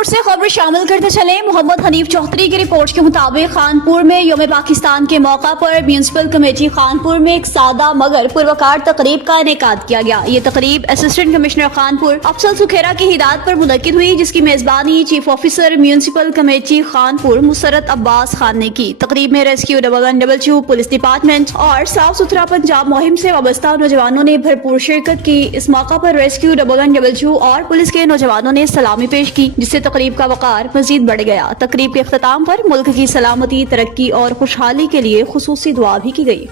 सियालकोट से खबर शामिल करते चले। मोहम्मद हनीफ चौधरी की रिपोर्ट के मुताबिक खानपुर में यौम पाकिस्तान के मौका पर म्यूनिसिपल कमेटी खानपुर में एक सादा मगर पुरवकार तकरीब का इनेकाद किया गया। ये तकरीब असिस्टेंट कमिश्नर खानपुर अफसल सुखेरा की हिदायत पर मुनक्किद हुई, जिसकी मेजबानी chief officer municipal committee Khanpur Musarrat Abbas Khan ने की। तकरीब में रेस्क्यू 112 पुलिस डिपार्टमेंट और साफ सुथरा पंजाब मुहिम से वाबस्ता नौजवानों ने भरपूर शिरकत की। इस मौका पर रेस्क्यू 112 और पुलिस के नौजवानों ने सलामी पेश की, जिससे तकरीब का वकार मजीद बढ़ गया। तकरीब के अख्ताम पर मुल्क की सलामती, तरक्की और खुशहाली के लिए खुसूसी दुआ भी की गई।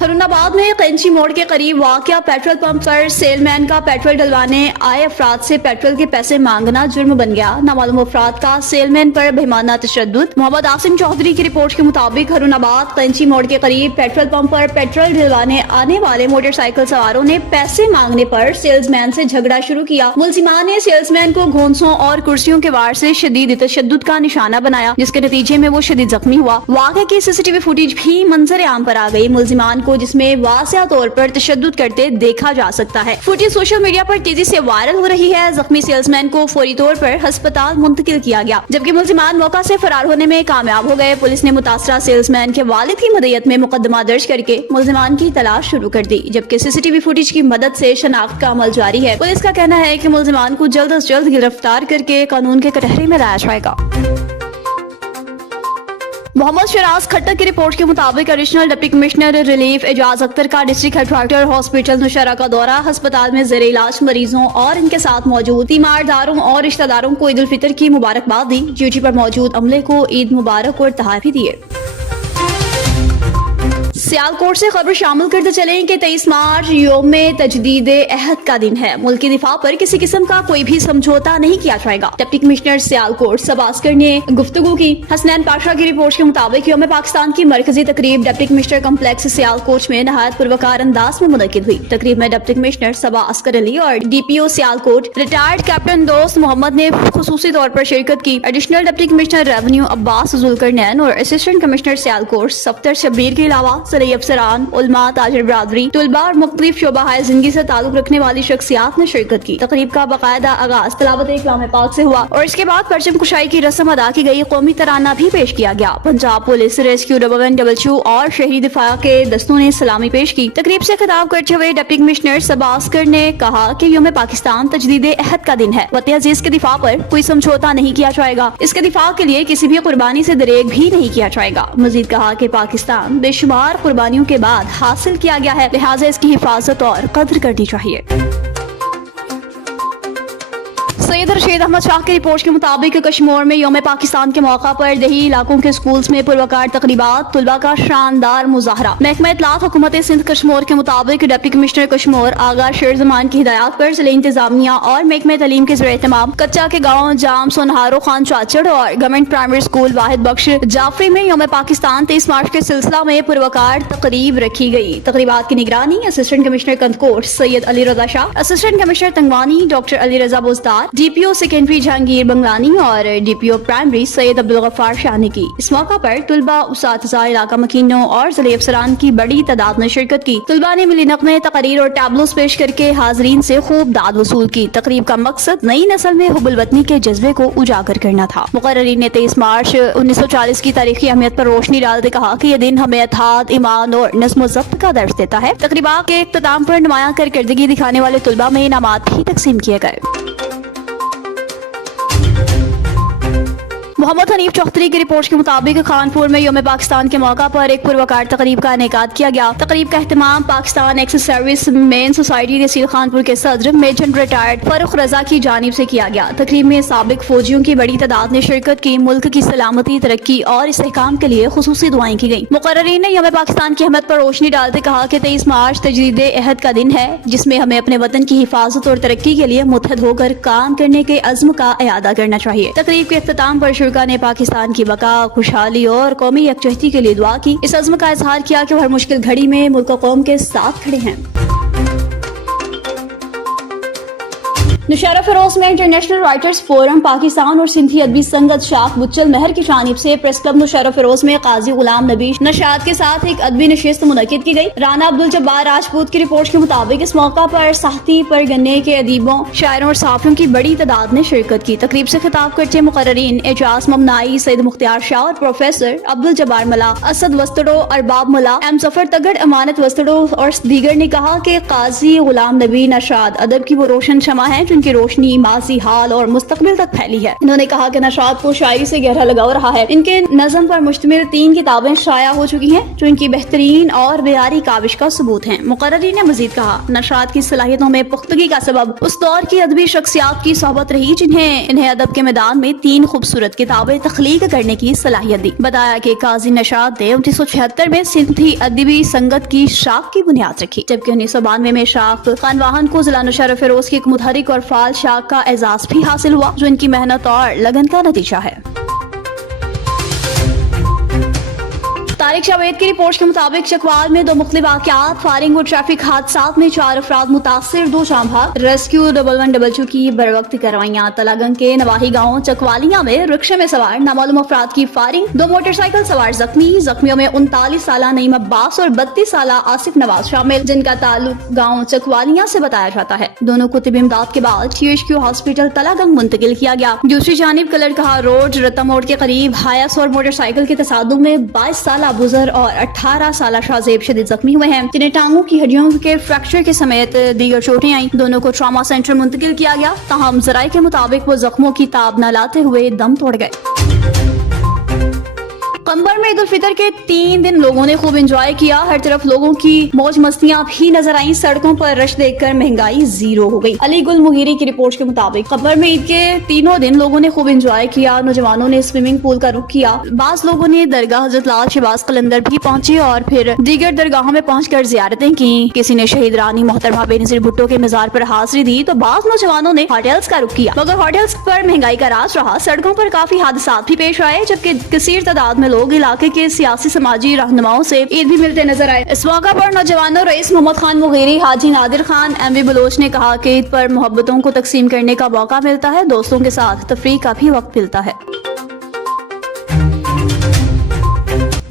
हरुणाबाद में कैंची मोड़ के करीब वाक़या पेट्रोल पंप पर सेलमैन का पेट्रोल डलवाने आए अफराद से पेट्रोल के पैसे मांगना जुर्म बन गया। नामालूम अफराद का सेलमैन पर बेईमाना तशद्दुद। मोहम्मद आसिम चौधरी की रिपोर्ट के मुताबिक हरुणाबाद कैंची मोड़ के करीब पेट्रोल पंप पर पेट्रोल डलवाने आने वाले मोटरसाइकिल सवारों ने पैसे मांगने पर सेल्समैन से झगड़ा शुरू किया। मुलजिमान ने सेल्समैन को घोंसों और कुर्सियों के वार से शदीद तशद्दुद का निशाना बनाया, जिसके नतीजे में वो शदीद जख्मी हुआ। वाक़े की सीसीटीवी फुटेज भी मंजर आम पर आ गई। मुलजिमान को जिसमें वासिया तौर पर तशद्दुद करते देखा जा सकता है। फुटेज सोशल मीडिया पर तेजी से वायरल हो रही है। जख्मी सेल्समैन को फौरी तौर पर अस्पताल मुंतकिल किया गया, जबकि मुलजिमान मौका से फरार होने में कामयाब हो गए। पुलिस ने मुतासरा सेल्समैन के वालिद की मदयत में मुकदमा दर्ज करके मुलजिमान की तलाश शुरू कर दी, जबकि सीसीटीवी फुटेज की मदद से शनाख्त का अमल जारी है। पुलिस का कहना है कि मुलजिमान को जल्द अज जल्द गिरफ्तार करके कानून के कटहरे में लाया जाएगा। मोहम्मद शराज खट्टर की रिपोर्ट के मुताबिक additional deputy commissioner relief Ejaz Akhtar का डिस्ट्रिक्ट हेडक्वार्टर हॉस्पिटल नौशहरा का दौरा। अस्पताल में जेर इलाज मरीजों और इनके साथ मौजूद तीमारदारों और रिश्तेदारों को ईद उल फितर की मुबारकबाद दी। ड्यूटी पर मौजूद अमले को ईद मुबारक और तोहफे दिए। सियालकोट से खबर शामिल करते चलें कि 23 मार्च यौम तजदीद अहद का दिन है। मुल्क की दिफा पर किसी किस्म का कोई भी समझौता नहीं किया जाएगा। डिप्टी कमिश्नर सियालकोट सबास्कर ने गुफ्तगू की। हसनैन पाशा की रिपोर्ट के मुताबिक यौम पाकिस्तान की मरकजी तकरीब डिप्टी कमिश्नर कम्प्लेक्स सियालकोट में नहायत पुरवकार अंदाज में मुनक्किद हुई। तकरीब में डिप्टी कमिश्नर सबा अस्कर अली और DPO सियालकोट रिटायर्ड कैप्टन दोस्त मोहम्मद ने खुसूसी तौर पर शिरकत की। Additional deputy commissioner revenue Abbas Zulqarnain और असिस्टेंट कमिश्नर सियालकोट सफ्तर शब्बीर के अलावा सनई अफसरान, उलमा, ताजिर बरादरी, तुलबा और मुख्तलिफ शोबा हाय जिंदगी से ताल्लुक रखने वाली शख्सियात ने शिरकत की। तकरीब का बाकायदा आगाज तिलावत कलाम पाक से हुआ और इसके बाद परचम कुशाई की रस्म अदा की गई। कौमी तराना भी पेश किया गया। पंजाब पुलिस, रेस्क्यू 112 और शहरी दिफा के दस्तों ने सलामी पेश की। तकरीब से खिताब करते हुए डिप्टी कमिश्नर सबास्कर ने कहा कि यौम पाकिस्तान तजदीद अहद का दिन है। वतन अजीज के दिफा पर कोई समझौता नहीं किया जाएगा। इसके दिफा के लिए किसी भी कुर्बानी से दरेग भी नहीं किया जाएगा। मजीद कहा कि पाकिस्तान बेशुमार कुर्बानियों के बाद हासिल किया गया है, लिहाजा इसकी हिफाजत और कद्र करनी चाहिए। सैयद रशीद अहमद शाह की रिपोर्ट के मुताबिक कश्मीर में यौम पाकिस्तान के मौका पर दही इलाकों के स्कूल्स में पुरवकार तकरीबात, तुलबा का शानदार मुजाहरा। महकमा इत्तलात हुकूमत सिंध कश्मीर के मुताबिक डिप्टी कमिश्नर कश्मीर आगा शेर जमान की हिदायत पर जिले इंतजामिया और महकमा तालीम के ज़रिए एहतमाम कच्चा के गाँव जाम सोनहारो खान चाचड़ और गवर्नमेंट प्राइमरी स्कूल वाहिद बख्श जाफरी में यौम पाकिस्तान 23 मार्च के सिलसिला में पुरवकार तकरीब रखी गई। तकरीबात की निगरानी assistant commissioner Kandhkot Syed Ali Raza Shah, assistant commissioner Tangwani doctor Ali Raza Buzdar, DPO secondary Jahangir Banglani और DPO प्राइमरी सैयद अब्दुल गफ्फार शाह ने की। इस मौका पर तुलबा, उस्ताद-ए इलाका मकीनों और जिले अफसरान की बड़ी तादाद में शिरकत की। तुलबा ने मिली नगमे, तकरीर और टैबलोस पेश करके हाजरीन से खूब दाद वसूल की। तकरीब का मकसद नई नस्ल में हुब्बुल वतनी के जज्बे को उजागर करना था। मुकर्रिरीन ने 23 मार्च 1940 की तारीखी अहमियत पर रोशनी डालते कहा कि यह दिन हमें अथाद, ईमान और नज़्म व ज़ब्त का दर्स देता है। तकरीबा के इख्तिताम पर नुमायां कारकर्दगी दिखाने वाले तुलबा में इनामात भी तकसीम किए गए। मोहम्मद हनीफ चौधरी की रिपोर्ट के मुताबिक खानपुर में यौम पाकिस्तान के मौका पर एक पुरवकार तकरीब का इनेकाद किया गया। तकरीब का एहतमाम Pakistan ex service men society तहसील खानपुर के सदर मेजर रिटायर्ड फरुख रजा की जानिब से किया गया। तकरीब में साबिक फौजियों की बड़ी तादाद ने शिरकत की। मुल्क की सलामती, तरक्की और इस्तेहकाम के लिए खुसूसी दुआएं की गई। मुकर्रिरीन ने यौम पाकिस्तान की अहमियत पर रोशनी डालते कहा कि 23 मार्च तजदीद अहद का दिन है, जिसमें हमें अपने वतन की हिफाजत और तरक्की के लिए मुत्तहद होकर काम करने के अज़्म का इयादा करना चाहिए। तकरीब के इख्तिताम पर शुरा ने पाकिस्तान की बका, खुशहाली और कौमी यकजहती के लिए दुआ की। इस अज़्म का इजहार किया कि हर मुश्किल घड़ी में मुल्क और कौम के साथ खड़े हैं। नौशेरा फिरोज में इंटरनेशनल राइटर्स फोरम पाकिस्तान और सिंधी अदबी संगत शाख बुच्चल महर की जानिब से प्रेस क्लब नौशेरा फिरोज में काजी गुलाम नबी नशाद के साथ एक अदबी नशिस्त मुनक्किद की गई। राना अब्दुल जब्बार राजपूत की रिपोर्ट के मुताबिक इस मौका पर साहती पर गन्ने के अदीबों, शायरों और साफियों की बड़ी तादाद ने शिरकत की। तकरीब से खिताब करते मुकर्रीन एजाज ममनाई, सैयद मुख्तियार शाह और प्रोफेसर अब्दुल जब्बार मला, असद वस्तड़ो, अरबाब मला, एम सफर तगड़, अमानत वस्तड़ो और दीगर ने कहा कि काजी गुलाम नबी नशाद अदब की वो रोशन शमा है जिनकी रोशनी माजी, हाल और मुस्तकबिल तक फैली है। इन्होंने कहा कि नशाद को शायरी से गहरा लगाव रहा है। इनके नज़म पर मुश्तमिल 3 किताबें शाया हो चुकी हैं जो इनकी बेहतरीन और बेयारी काविश का सबूत हैं। मुकर्रीन ने मजीद कहा, नशाद की सलाहियतों में पुख्तगी का सबब उस दौर की अदबी शख्सियात की सोहबत रही जिन्हें इन्हें अदब के मैदान में 3 खूबसूरत किताबें तख्लीक करने की सलाहियत दी। बताया कि काजी नशाद ने 1976 में सिंधी अदबी संगत की शाख की बुनियाद रखी, जबकि 1992 में शाख खानवाहन को जिला नौशेरा फिरोज की एक मुतहरिक और फाल शाख का एजाज भी हासिल हुआ जो इनकी मेहनत और लगन का नतीजा है। तारिक जावेद की रिपोर्ट के मुताबिक चकवाल में 2 मुख्तलिफ वाक़यात, फायरिंग और ट्रैफिक हादसात में 4 अफराद मुतासिर, 2 जाम भाग। रेस्क्यू 1122 की बरवक्त कार्रवाइयां। तलागंग के नवाही गांव चकवालिया में रिक्शे में सवार नामालूम अफराद की फायरिंग, 2 मोटरसाइकिल सवार जख्मी। जख्मियों में 39 साला नईम अब्बास और 32 साला आसिफ नवाज शामिल, जिनका ताल्लुक गाँव चकवालिया से बताया जाता है। दोनों को तिबी इमदाद के बाद THQ हॉस्पिटल तलागंग मुंतकिल किया गया। दूसरी जानिब कलरकहा रोड रत्ता मोड़ के करीब हायस और मोटरसाइकिल के तसादुम में 22 साला बुजर और 18 साला शाहजेब शदीद जख्मी हुए हैं, जिन्हें टांगों की हड्डियों के फ्रैक्चर के समेत दीगर चोटें आई। दोनों को ट्रॉमा सेंटर मुंतकिल किया गया। ताहम जराये के मुताबिक वो जख्मों की ताब न लाते हुए दम तोड़ गए। कंबर में ईद उल फितर के 3 दिन लोगों ने खूब एंजॉय किया। हर तरफ लोगों की मौज मस्तियां भी नजर आई। सड़कों पर रश देखकर महंगाई 0 हो गई। अली गुल मुगीरी की रिपोर्ट के मुताबिक कंबर में ईद के 3 दिन लोगों ने खूब एंजॉय किया। नौजवानों ने स्विमिंग पूल का रुख किया। बाज लोगों ने दरगाह हजरत लाल शहबाज कलंदर भी पहुंचे और फिर दीगर दरगाहों में पहुंचकर जियारतें की। किसी ने शहीद रानी मोहतरमा बेनजीर भुट्टो के मजार पर हाजिरी दी तो बाज नौजवानों ने होटल्स का रुख किया। मगर होटल्स पर महंगाई का राज रहा। सड़कों पर काफी हादसात भी पेश आए, जबकि कसीर तादाद में लोग इलाके के सियासी समाजी रहनुमाओं से ईद भी मिलते नजर आए। इस मौका पर नौजवानों रईस मोहम्मद खान मुगीरी, हाजी नादिर खान, MV बलोच ने कहा कि ईद पर मोहब्बतों को तकसीम करने का मौका मिलता है, दोस्तों के साथ तफरीह का भी वक्त मिलता है।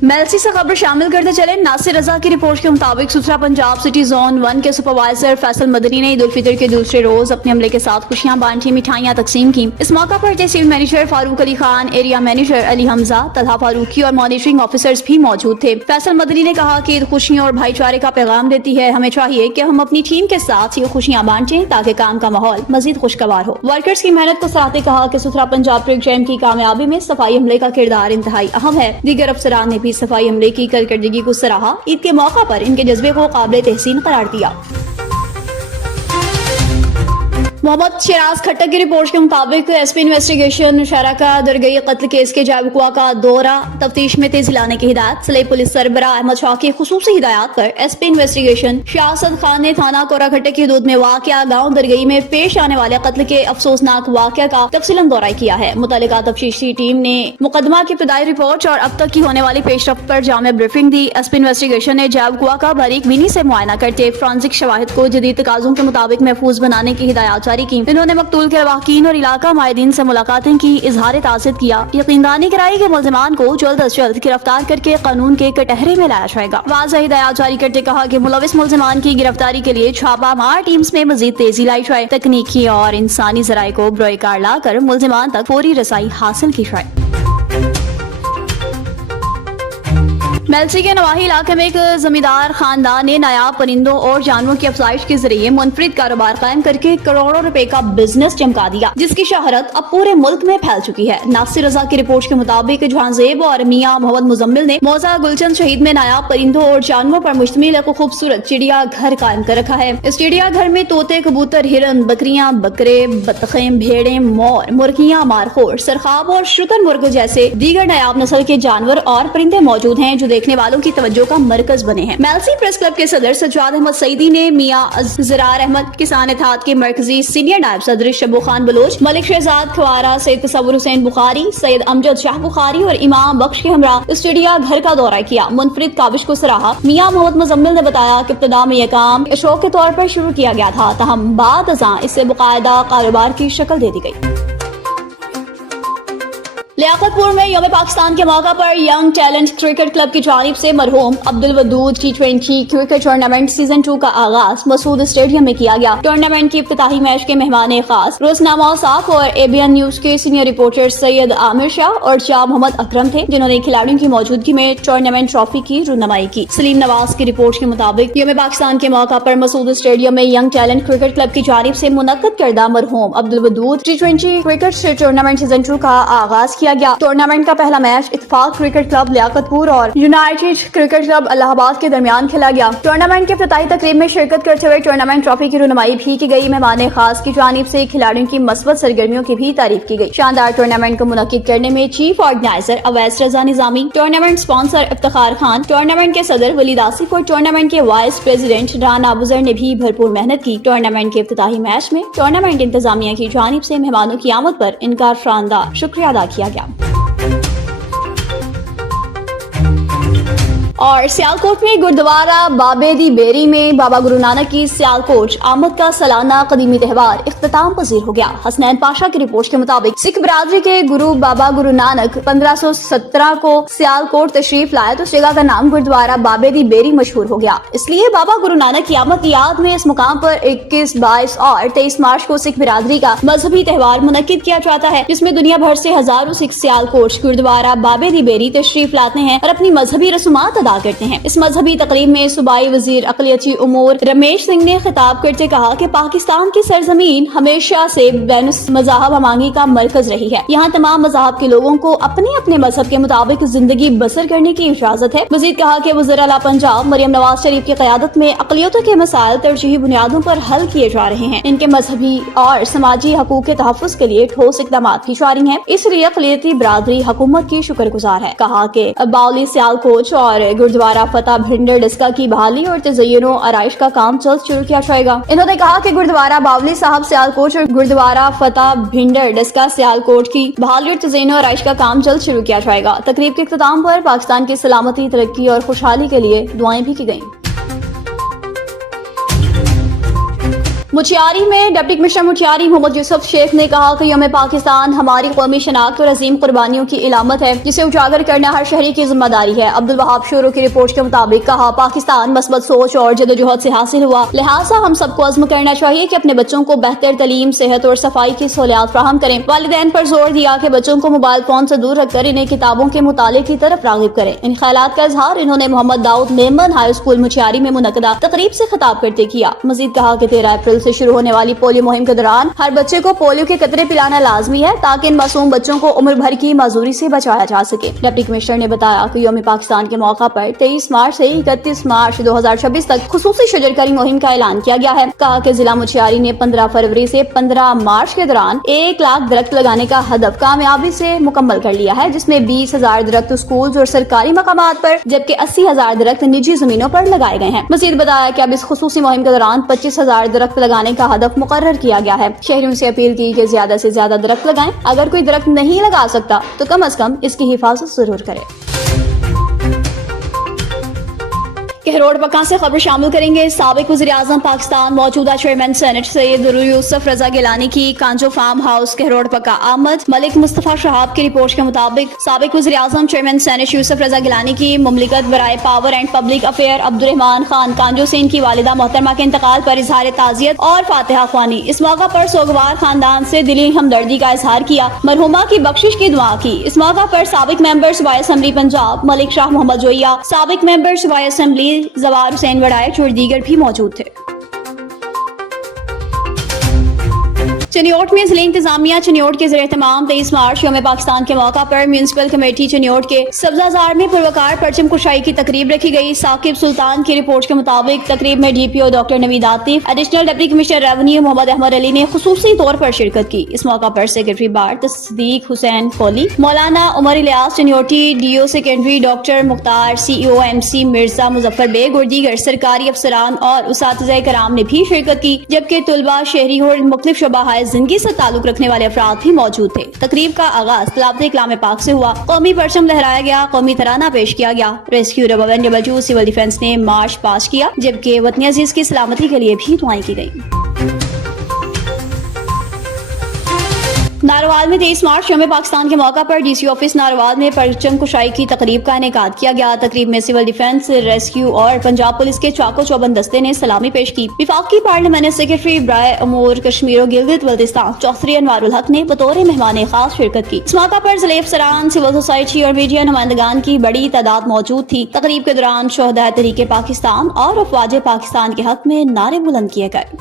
मेलसी से खबर शामिल करते चले। नासिर रजा की रिपोर्ट के मुताबिक सुथरा पंजाब सिटी जोन 1 के सुपरवाइजर फैसल मदनी ने ईद उल फितर के दूसरे रोज अपने अमले के साथ खुशियां बांटी, मिठाइयां तकसीम की। इस मौका पर तहसील manager Farooq Ali Khan, area manager Ali Hamza, Talha Farooqi और मॉनिटरिंग ऑफिसर्स भी मौजूद थे। फैसल मदनी ने कहा कि ईद खुशियों और भाईचारे का पैगाम देती है। हमें चाहिए कि हम अपनी टीम के साथ ये खुशियां बांटें ताकि काम का माहौल मजीद खुशगवार हो। वर्कर्स की मेहनत को सराहते कहा कि सुथरा पंजाब प्रोग्राम की कामयाबी में सफाई अमले का किरदार इंतहाई अहम है। दीगर अफसरान ने भी सफाई अमले की कारकर्दगी को सराहा। ईद के मौका पर इनके जज्बे को काबिल तहसीन करार दिया। मोहम्मद शिराज खट्टक की रिपोर्ट के मुताबिक SP इन्वेस्टिगेशन नौशेरा का दरगई कत्ल केस के जायबुआ का दौरा, तफ्तीश में तेजी लाने की हिदायत। सिले पुलिस सरबराह अहमद शाह की खुसूसी हिदायत पर SP इन्वेस्टिगेशन शाहसद खान ने थाना कोरा खट्टक की हदूद में वाक़या गाँव दरगई में पेश आने वाले कत्ल के अफसोसनाक वाक़या का तफसीलन दौरा किया है। मुतल्लिका तफ्तीशी टीम ने मुकदमा की इब्तदाई रिपोर्ट और अब तक की होने वाली पेशरफ्त पर जामे ब्रीफिंग दी। SP इन्वेस्टिगेशन ने जायबुआ का बारीक बीनी से मुआयना करते फॉरेंसिक शवाहिद को जदीद तकाज़ों के मुताबिक महफूज बनाने की हिदायत जारी की। इन्होंने मकतूल के वाकिन और इलाका माहिदीन से मुलाकातें की, इजहार तासिद किया, यकीनदानी कराई कि मुल्जिमान को जल्द अज जल्द गिरफ्तार करके कानून के कटहरे में लाया जाएगा। वाज़ेह हिदायत जारी करते कहा कि मुलविस मुल्जिमान की गिरफ्तारी के लिए छापा मार टीम्स में मजीद तेजी लाई जाए। तकनीकी और इंसानी जराये को बरोए कार लाकर मुल्जिमान तक फौरी रसाई हासिल की जाए। मेलसी के नवाही इलाके में एक जमींदार खानदान ने नायाब परिंदों और जानवरों की अफजाइश के जरिए मुनफरिद कारोबार कायम करके करोड़ों रुपए का बिजनेस चमका दिया, जिसकी शहरत अब पूरे मुल्क में फैल चुकी है। नासिर रजा की रिपोर्ट के मुताबिक जहांजेब और मियां मोहम्मद मुजम्मिल ने मौजा गुलचंद शहीद में नायाब परिंदों और जानवरों पर मुश्तमिल एक खूबसूरत चिड़िया घर कायम कर रखा है। इस चिड़िया घर में तोते, कबूतर, हिरन, बकरियां, बकरे, बतखें, भेड़े, मोर, मुर्गियां, मारखोर, सरखाब और शुतुरमुर्ग जैसे दीगर नायाब नस्ल के जानवर और परिंदे मौजूद हैं जो دیکھنے والوں کی توجہ کا مرکز بنے ہیں۔ میلسی پریس کلب کے صدر سجاد احمد سعیدی نے میاں زرار احمد کسان اتحاد کے مرکزی سینئر نائب صدر شبو خان بلوچ، ملک شہزاد کھوارہ، سید تصور حسین بخاری، سید امجد شاہ بخاری اور امام بخش کے ہمراہ اسٹیڈیا گھر کا دورہ کیا۔ منفرد کاوش کو سراہا۔ میاں محمد مزمل نے بتایا کہ ابتدا میں یہ کام شوق کے طور پر شروع کیا گیا تھا، تاہم بعد ازاں اسے باقاعدہ کاروبار کی شکل دے دی گئی۔ لیاقت پور میں یوم پاکستان کے موقع پر ینگ ٹیلنٹ کرکٹ کلب کی جانب سے مرحوم عبد Wadood T20 cricket tournament season 2 کا آغاز مسعود اسٹیڈیم میں کیا گیا۔ ٹورنامنٹ کی افتتاحی میچ کے مہمان خاص روزنامہ اوصاف اور ABN نیوز کے سینئر رپورٹر سید عامر شاہ اور شاہ محمد اکرم تھے، جنہوں نے کھلاڑیوں کی موجودگی میں ٹورنامنٹ ٹرافی کی رونمائی کی۔ سلیم نواز کی رپورٹ کے مطابق یوم پاکستان کے موقع پر مسعود اسٹیڈیم میں ینگ ٹیلنٹ کرکٹ کلب کی جانب سے منعقد کردہ مرحوم عبد Wadood T20 cricket tournament season 2 کا آغاز کیا گیا۔ ٹورنامنٹ کا پہلا میچ اتفاق کرکٹ کلب لیاقت پور اور یونائیٹڈ کرکٹ کلب الہ آباد کے درمیان کھیلا گیا۔ ٹورنامنٹ کے افتتاحی تقریب میں شرکت کرتے ہوئے ٹورنامنٹ ٹرافی کی رونمائی بھی کی گئی۔ مہمان خاص کی جانب سے کھلاڑیوں کی مثبت سرگرمیوں کی بھی تعریف کی گئی۔ شاندار ٹورنامنٹ کو منعقد کرنے میں chief organiser Awais Raza Nizami, tournament sponsor Iftikhar Khan, tournament کے صدر ولید آصف اور ٹورنامنٹ کے وائس پریزیڈنٹ رانا ابوذر نے بھی بھرپور محنت کی۔ ٹورنامنٹ کے افتتاحی میچ میں ٹورنامنٹ انتظامیہ کی جانب سے مہمانوں کی آمد پر ان کا شاندار شکریہ ادا کیا گیا۔ اور سیالکوٹ میں گردوارہ بابے دی بیری میں بابا گرو نانک کی سیالکوٹ آمد کا سالانہ قدیمی تہوار اختتام پذیر ہو گیا۔ حسنین پاشا کی رپورٹ کے مطابق سکھ برادری کے گرو بابا گرو نانک 1517 کو سیالکوٹ تشریف لائے تو اس جگہ کا نام گردوارہ بابے دی بیری مشہور ہو گیا۔ اس لیے بابا گرو نانک کی آمد کی یاد میں اس مقام پر 21، 22 اور 23 مارچ کو سکھ برادری کا مذہبی تہوار منعقد کیا جاتا ہے، جس میں دنیا بھر سے ہزاروں سکھ سیالکوٹ گردوارہ بابے دی بیری تشریف لاتے ہیں اور اپنی مذہبی رسومات ادا کرتے ہیں۔ اس مذہبی تقریب میں صوبائی وزیر اقلیتی امور رمیش سنگھ نے خطاب کرتے کہا کہ پاکستان کی سرزمین ہمیشہ سے بین مذاہب ہمانگی کا مرکز رہی ہے۔ یہاں تمام مذاہب کے لوگوں کو اپنے اپنے مذہب کے مطابق زندگی بسر کرنے کی اجازت ہے۔ مزید کہا کہ وزیر اعلیٰ پنجاب مریم نواز شریف کی قیادت میں اقلیتوں کے مسائل ترجیحی بنیادوں پر حل کیے جا رہے ہیں۔ ان کے مذہبی اور سماجی حقوق کے تحفظ کے لیے ٹھوس اقدامات بھی جاری ہیں، اس لیے اقلیتی برادری حکومت کی شکر گزار ہے۔ کہا کہ باولی سیالکوٹ اور گردوارہ فتح بھنڈر ڈسکا کی بحالی اور تزئین و آرائش کا کام جلد شروع کیا جائے گا۔ انہوں نے کہا کہ گردوارہ باولی صاحب سیالکوٹ اور گردوارہ فتح بھنڈر ڈسکا سیالکوٹ کی بحالی اور تزئین و آرائش کا کام جلد شروع کیا جائے گا۔ تقریب کے اختتام پر پاکستان کی سلامتی، ترقی اور خوشحالی کے لیے دعائیں بھی کی گئیں۔ مچھیاری میں ڈپٹی کمشنر مچھیاری محمد یوسف شیخ نے کہا کہ یوم پاکستان ہماری قومی شناخت اور عظیم قربانیوں کی علامت ہے، جسے اجاگر کرنا ہر شہری کی ذمہ داری ہے۔ عبدالوہاب شورو کی رپورٹ کے مطابق کہا پاکستان مثبت سوچ اور جدوجہد سے حاصل ہوا، لہٰذا ہم سب کو عزم کرنا چاہیے کہ اپنے بچوں کو بہتر تعلیم، صحت اور صفائی کی سہولیات فراہم کریں۔ والدین پر زور دیا کہ بچوں کو موبائل فون سے دور رکھ کر انہیں کتابوں کے مطالعے کی طرف راغب کریں۔ ان خیالات کا اظہار انہوں نے محمد داؤد میمن ہائی اسکول مچھیاری میں منعقدہ تقریب سے خطاب کرتے کیا۔ مزید کہا کہ 13 اپریل سے شروع ہونے والی پولیو مہم کے دوران ہر بچے کو پولیو کے قطرے پلانا لازمی ہے، تاکہ ان معصوم بچوں کو عمر بھر کی معذوری سے بچایا جا سکے۔ ڈپٹی کمشنر نے بتایا کہ یوم پاکستان کے موقع پر 23 مارچ سے 31 مارچ 2026 تک خصوصی شجرکاری مہم کا اعلان کیا گیا ہے۔ کہا کہ ضلع مچھیاری نے 15 فروری سے 15 مارچ کے دوران 1 لاکھ درخت لگانے کا ہدف کامیابی سے مکمل کر لیا ہے، جس میں 20,000 درخت اسکول اور سرکاری مقامات پر جبکہ 80,000 درخت نجی زمینوں پر لگائے گئے ہیں۔ مزید بتایا کہ اب اس خصوصی مہم کے دوران 25,000 درخت لگانے کا ہدف مقرر کیا گیا ہے۔ شہریوں سے اپیل کی کہ زیادہ سے زیادہ درخت لگائیں، اگر کوئی درخت نہیں لگا سکتا تو کم از کم اس کی حفاظت ضرور کرے۔ کہروڑ پکا سے خبر شامل کریں گے۔ سابق وزیر اعظم پاکستان موجودہ چیئرمین سینٹ سید یوسف رضا گیلانی کی کانجو فارم ہاؤس کہروڑ پکا آمد۔ ملک مصطفیٰ شہاب کی رپورٹ کے مطابق سابق وزیر اعظم چیئرمین سینٹ یوسف رضا گیلانی کی مملکت برائے power and public affair Abdul Rehman Khan Kanju سے ان کی والدہ محترمہ کے انتقال پر اظہار تعزیت اور فاتحہ خوانی۔ اس موقع پر سوگوار خاندان سے دلی ہمدردی کا اظہار کیا، مرحومہ کی بخشش کی دعا کی۔ اس موقع پر سابق ممبر صوبائی اسمبلی پنجاب ملک شاہ محمد جوئیہ، سابق ممبر صوبائی اسمبلی زوار حسین وڑائچ اور دیگر بھی موجود تھے۔ چنیوٹ میں ضلع انتظامیہ چنیوٹ کے زیر اہتمام 23 مارچ یوم پاکستان کے موقع پر میونسپل کمیٹی چنیوٹ کے سبزہ زار میں پروکار پرچم کشائی کی تقریب رکھی گئی۔ ثاقب سلطان کی رپورٹ کے مطابق تقریب میں DPO doctor Naveed Atif, additional deputy commissioner revenue Muhammad Ahmad Ali نے خصوصی طور پر شرکت کی۔ اس موقع پر سیکرٹری بار تصدیق حسین کولی، مولانا Umar Ilyas Chinioti, DO secondary doctor Mukhtar, CEO MC Mirza Muzaffar Baig اور دیگر سرکاری افسران اور اساتذہ کرام نے بھی شرکت کی، جبکہ طلباء، شہری اور مختلف شعبہ زندگی سے تعلق رکھنے والے افراد بھی موجود تھے۔ تقریب کا آغاز تلاوت کلام پاک سے ہوا، قومی پرچم لہرایا گیا، قومی ترانہ پیش کیا گیا، ریسکیو ڈبل سول ڈیفنس نے مارچ پاس کیا، جبکہ وطن عزیز کی سلامتی کے لیے بھی دعائیں کی گئیں۔ ناروال میں 23 مارچ یوم پاکستان کے موقع پر DC آفس ناروال میں پرچم کشائی کی تقریب کا انعقاد کیا گیا۔ تقریب میں سول ڈیفنس، ریسکیو اور پنجاب پولیس کے چاقو چوبند دستے نے سلامی پیش کی۔ وفاقی پارلیمنٹ سیکرٹری برائے امور کشمیر و گلگت بلتستان چوہدری انوار الحق نے بطور مہمان خاص شرکت کی۔ اس موقع پر ضلع افسران، سول سوسائٹی اور میڈیا نمائندگان کی بڑی تعداد موجود تھی۔ تقریب کے دوران شہدائے تحریک پاکستان اور افواج پاکستان کے حق میں نعرے بلند کیے گئے۔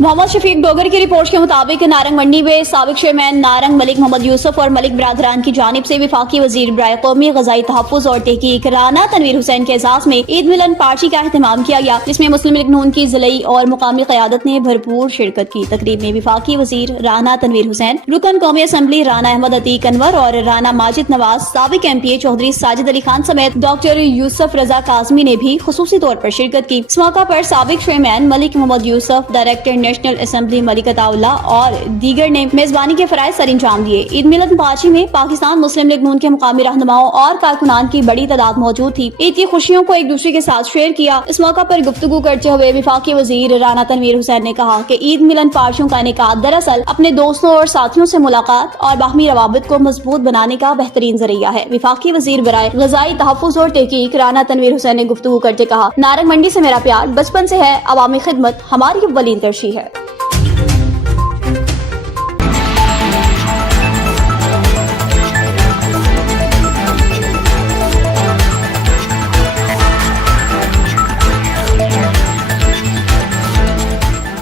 محمد شفیق ڈوگر کی رپورٹ کے مطابق نارنگ منڈی میں سابق چیئرمین نارنگ ملک محمد یوسف اور ملک برادران کی جانب سے وفاقی وزیر برائے قومی غذائی تحفظ اور تحقیق رانا تنویر حسین کے اعزاز میں عید ملن پارٹی کا اہتمام کیا گیا، جس میں مسلم لیگ نون کی ضلعی اور مقامی قیادت نے بھرپور شرکت کی۔ تقریب میں وفاقی وزیر رانا تنویر حسین، رکن قومی اسمبلی رانا احمد عتیق انور اور رانا ماجد نواز، سابق MPA چوہدری ساجد علی خان سمیت ڈاکٹر یوسف رضا کاظمی نے بھی خصوصی طور پر شرکت کی۔ اس موقع پر سابق چیئرمین ملک محمد یوسف، ڈائریکٹر نیشنل اسمبلی ملک عطا اللہ اور دیگر نے میزبانی کے فرائض سر انجام دیے۔ عید ملن پارٹی میں پاکستان مسلم لیگ نون کے مقامی رہنماؤں اور کارکنان کی بڑی تعداد موجود تھی۔ عید کی خوشیوں کو ایک دوسرے کے ساتھ شیئر کیا۔ اس موقع پر گفتگو کرتے ہوئے وفاقی وزیر رانا تنویر حسین نے کہا کہ عید ملن پارٹیوں کا انعقاد دراصل اپنے دوستوں اور ساتھیوں سے ملاقات اور باہمی روابط کو مضبوط بنانے کا بہترین ذریعہ ہے۔ وفاقی وزیر برائے غذائی تحفظ اور تحقیق رانا تنویر حسین نے گفتگو کرتے کہا، نارنگ منڈی سے میرا پیار بچپن سے ہے، عوامی خدمت ہماری اولین ترجیح ہے۔